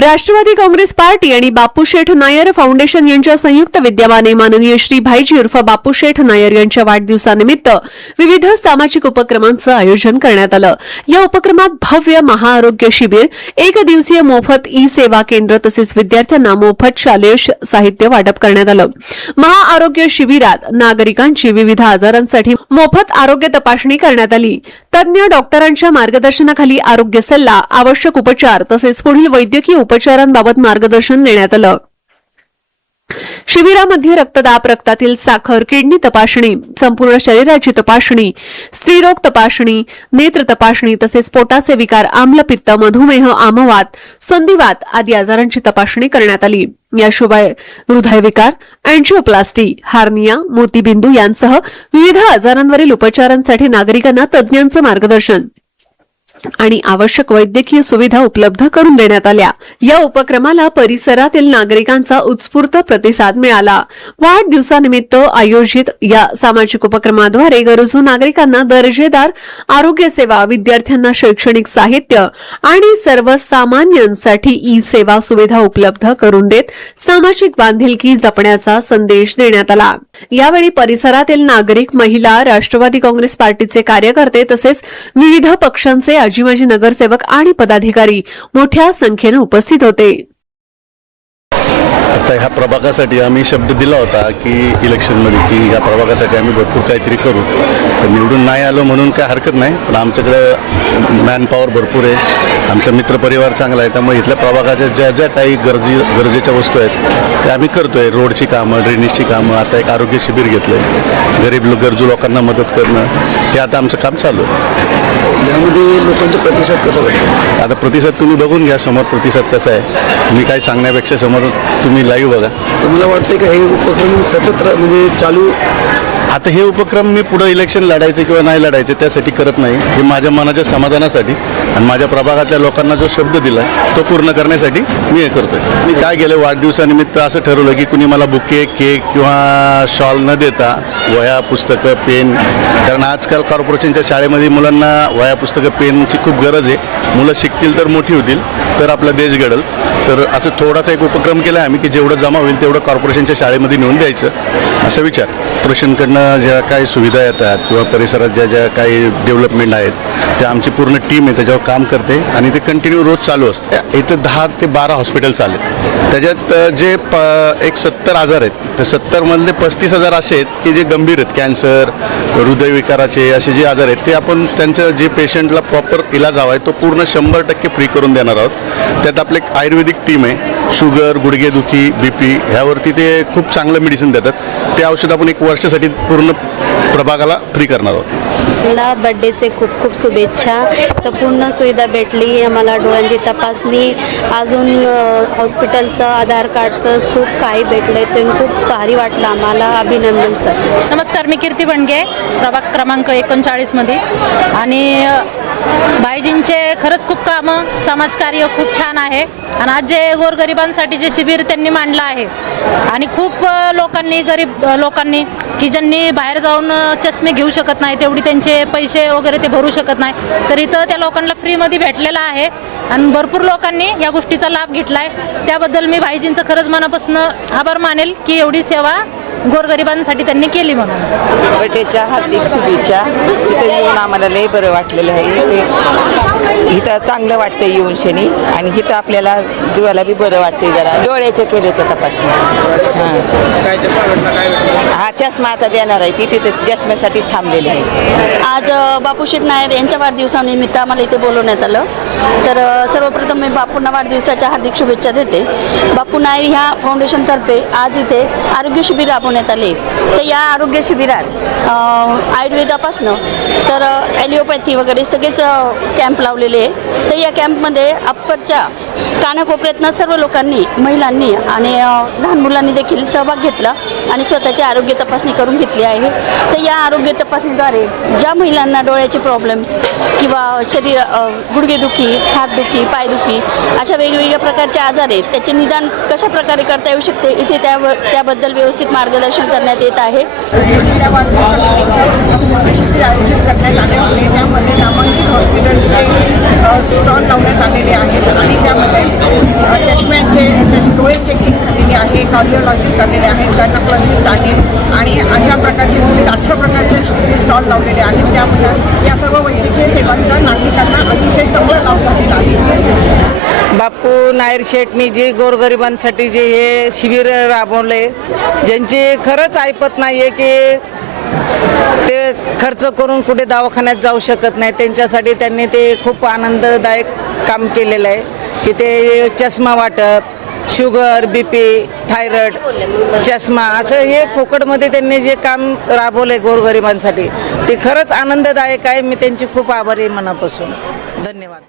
Rashtrawadi Congress party आणि Bapusheth Nair foundation यांच्या संयुक्त विद्यमाने माननीय श्री भाईजी उर्फ बापूशेठ नायर यांच्या वाढदिवसानिमित्त विविध सामाजिक उपक्रमांचं आयोजन करण्यात आलं। या उपक्रमात भव्य महाआरोग्य शिबिर, एक दिवसीय मोफत ई सेवा केंद्र तसेच विद्यार्थ्यांना मोफत शालेय साहित्य वाटप करण्यात आलं। महाआरोग्य शिबिरात नागरिकांची विविध आजारांसाठी मोफत आरोग्य तपासणी करण्यात आली। तज्ञ डॉक्टरांच्या मार्गदर्शनाखाली आरोग्य सल्ला, आवश्यक उपचार तसेच पुढील वैद्यकीय उपचारांबाबत मार्गदर्शन देण्यात आलं। शिबिरामध्ये रक्तदाब, रक्तातील साखर, किडनी तपासणी, संपूर्ण शरीराची तपासणी, स्त्रीरोग तपासणी, नेत्र तपासणी तसेच पोटाचे विकार, आम्लपित्त, मधुमेह, आमवात, संधिवात आदी आजारांची तपासणी करण्यात आली। याशिवाय हृदयविकार, अँजिओप्लास्टी, हार्निया, मोतीबिंदू यांसह विविध आजारांवरील उपचारांसाठी नागरिकांना तज्ञांचं मार्गदर्शन आणि आवश्यक वैद्यकीय सुविधा उपलब्ध करून देण्यात आल्या। या उपक्रमाला परिसरातील नागरिकांचा उत्स्फूर्त प्रतिसाद मिळाला। वाढदिवसानिमित्त आयोजित या सामाजिक उपक्रमाद्वारे गरजू नागरिकांना दर्जेदार आरोग्य सेवा, विद्यार्थ्यांना शैक्षणिक साहित्य आणि सर्वसामान्यांसाठी ई सेवा सुविधा उपलब्ध करून देत सामाजिक बांधिलकी जपण्याचा संदेश देण्यात आला। यावेळी परिसरातील नागरिक, महिला, राष्ट्रवादी काँग्रेस पार्टीचे कार्यकर्ते तसेच विविध पक्षांचे आजी-माजी नगरसेवक आणि पदाधिकारी मोठ्या संख्येने उपस्थित होते। आता ह्या प्रभागासाठी आम्ही शब्द दिला होता की इलेक्शनमध्ये की या प्रभागासाठी आम्ही भरपूर काहीतरी करू। तर निवडून नाही आलो म्हणून काय हरकत नाही, पण आमच्याकडे मॅनपॉवर भरपूर आहे, आमचा मित्रपरिवार चांगला आहे, त्यामुळे इथल्या प्रभागाच्या ज्या ज्या काही गरजेच्या वस्तू आहेत त्या आम्ही करतोय। रोडची कामं, ड्रेनेजची कामं, आता एक आरोग्य शिबिर घेतलंय, गरीब गरजू लोकांना मदत करणं, हे आता आमचं काम चालू आहे। यामध्ये लोकांचा प्रतिसाद कसा वाटतो? आता प्रतिसाद तुम्ही बघून घ्या, समोर प्रतिसाद कसा आहे, मी काय सांगण्यापेक्षा समोर तुम्ही लाईव्ह बघा। तुम्हाला वाटतंय का हे उपक्रम सतत म्हणजे चालू? आता हे उपक्रम मी पुढे इलेक्शन लढायचे किंवा नाही लढायचे त्यासाठी करत नाही, हे माझ्या मनाच्या समाधानासाठी आणि माझ्या प्रभागातल्या लोकांना जो शब्द दिला तो पूर्ण करण्यासाठी मी हे करतोय। मी काय गेले वाढदिवसानिमित्त असं ठरवलं की कुणी मला बुके, केक किंवा शॉल न देता वह्या, पुस्तकं, पेन, कारण आजकाल कॉर्पोरेशनच्या शाळेमध्ये मुलांना वह्या, पुस्तकं, पेनची खूप गरज आहे। मुलं शिकतील तर मोठी होतील तर आपला देश घडेल। तर असं थोडासा एक उपक्रम केला आम्ही की जेवढं जमा होईल तेवढं कॉर्पोरेशनच्या शाळेमध्ये नेऊन द्यायचं असा विचार। कॉर्पोरेशनकडनं ज्या काही सुविधा येतात किंवा परिसरात ज्या ज्या काही डेव्हलपमेंट आहेत त्या आमची पूर्ण टीम आहे त्याच्यावर काम करते आणि ते कंटिन्यू रोज चालू असतं। इथं 10 ते 12 हॉस्पिटल्स आलेत, त्याच्यात जे एक 70 आजार आहेत, तर 70मधले 35,000 असे आहेत की जे गंभीर आहेत, कॅन्सर, हृदयविकाराचे असे जे आजार आहेत ते आपण त्यांचं जे पेशंटला प्रॉपर इलाज हवा आहे तो पूर्ण 100% फ्री करून देणार आहोत। त्यात आपले एक आयुर्वेदिक टीम आहे, शुगर, गुडघेदुखी, BP ह्यावरती ते खूप चांगलं मेडिसिन देतात, ते औषध आपण 1 वर्षासाठी पूर्ण प्रभागाला फ्री करणार आहोत। मला बर्थडेचे खूप खूप शुभेच्छा। तर पूर्ण सुविधा भेटली आम्हाला, डोळ्यांची तपासणी, अजून हॉस्पिटलचं, आधार कार्डचं खूप काही भेटलं, ते खूप भारी वाटलं आम्हाला। अभिनंदन सर। नमस्कार, मी कीर्ती बनगे, प्रभाग क्रमांक 39 मध्ये, आणि भाईजींचे खरंच खूप कामं, समाजकार्य खूप छान आहे आणि आज जे गोरगरिबांसाठी जे शिबिर त्यांनी मांडलं आहे आणि खूप लोकांनी, गरीब लोकांनी की ज्यांनी बाहेर जाऊन चष्मे घेऊ शकत नाही, तेवढी त्यांचे पैसे वगैरे ते भरू शकत नाही, तर इथं त्या लोकांना फ्रीमध्ये भेटलेलं आहे आणि भरपूर लोकांनी या गोष्टीचा लाभ घेतला आहे। त्याबद्दल मी भाईजींचं खरंच मनापासून आभार मानेल की एवढी सेवा गोरगरिबांसाठी त्यांनी केली म्हणून। बर्थडेच्या हार्दिक शुभेच्छा। इथं येऊन आम्हाला लय बरं वाटलेलं आहे, इथं चांगलं वाटतं येऊन शनी, आणि इथं आपल्याला जीवाला बी बरं वाटते। जरा डोळ्याच्या केल्याच्या तपासणी, हा चष्मा आता देणार आहे, ती तिथे चष्म्यासाठीच थांबलेली आहे। आज बापूशेठ नायर यांच्या वाढदिवसानिमित्त आम्हाला इथे बोलवण्यात आलं। तर सर्वप्रथम मी बापूंना वाढदिवसाच्या हार्दिक शुभेच्छा देते। बापू नायर ह्या फाउंडेशनतर्फे आज इथे आरोग्य शिबिर राबवण्यात आले। तर या आरोग्य शिबिरात आयुर्वेदापासनं तर ॲलिओपॅथी वगैरे सगळेच कॅम्प लावलेले आहे। तर या कॅम्पमध्ये अप्परच्या कानाकोपऱ्यातनं सर्व लोकांनी, महिलांनी आणि लहान मुलांनी देखील सहभाग घेतला आणि स्वतःची आरोग्य तपासणी करून घेतली आहे। तर या आरोग्य तपासणीद्वारे ज्या महिलांना डोळ्याचे प्रॉब्लेम्स किंवा शरीर, गुडघेदुखी, हातदुखी, पायदुखी अशा वेगवेगळ्या प्रकारचे आजार आहेत, त्याचे निदान कशा प्रकारे करता येऊ शकते इथे त्याबद्दल व्यवस्थित मार्गदर्शन करण्यात येत आहे। आयोजित करण्यात आले होते, त्यामध्ये नामांकित हॉस्पिटल्सचे स्टॉल लावण्यात आलेले आहेत आणि त्यामध्ये चष्म्यांचे डोळे चेकिंग झालेली आहे, कार्डिओलॉजिस्ट आलेले आहेत, गायनोकॉलॉजिस्ट आहेत आणि अशा प्रकारचे विविध 18 प्रकारचे स्टॉल लावलेले आहेत. त्यामध्ये या सर्व वैद्यकीय सेवांचा नागरिकांना अतिशय चांगला लाभ झालेला आहे. बापू नायर शेटनी जे गोरगरिबांसाठी जे हे शिबिर राबवले, ज्यांची खरंच ऐपत नाही आहे की ते खर्च करून कुठे दवाखान्यात जाऊ शकत नाही, त्यांच्यासाठी त्यांनी ते खूप आनंददायक काम केलेलं आहे की ते चष्मा वाटप, शुगर, BP, थायरॉइड, चष्मा असं हे फुकटमध्ये त्यांनी जे काम राबवलं आहे गोरगरिबांसाठी ते खरंच आनंददायक आहे. मी त्यांची खूप आभारी आहे मनापासून. धन्यवाद.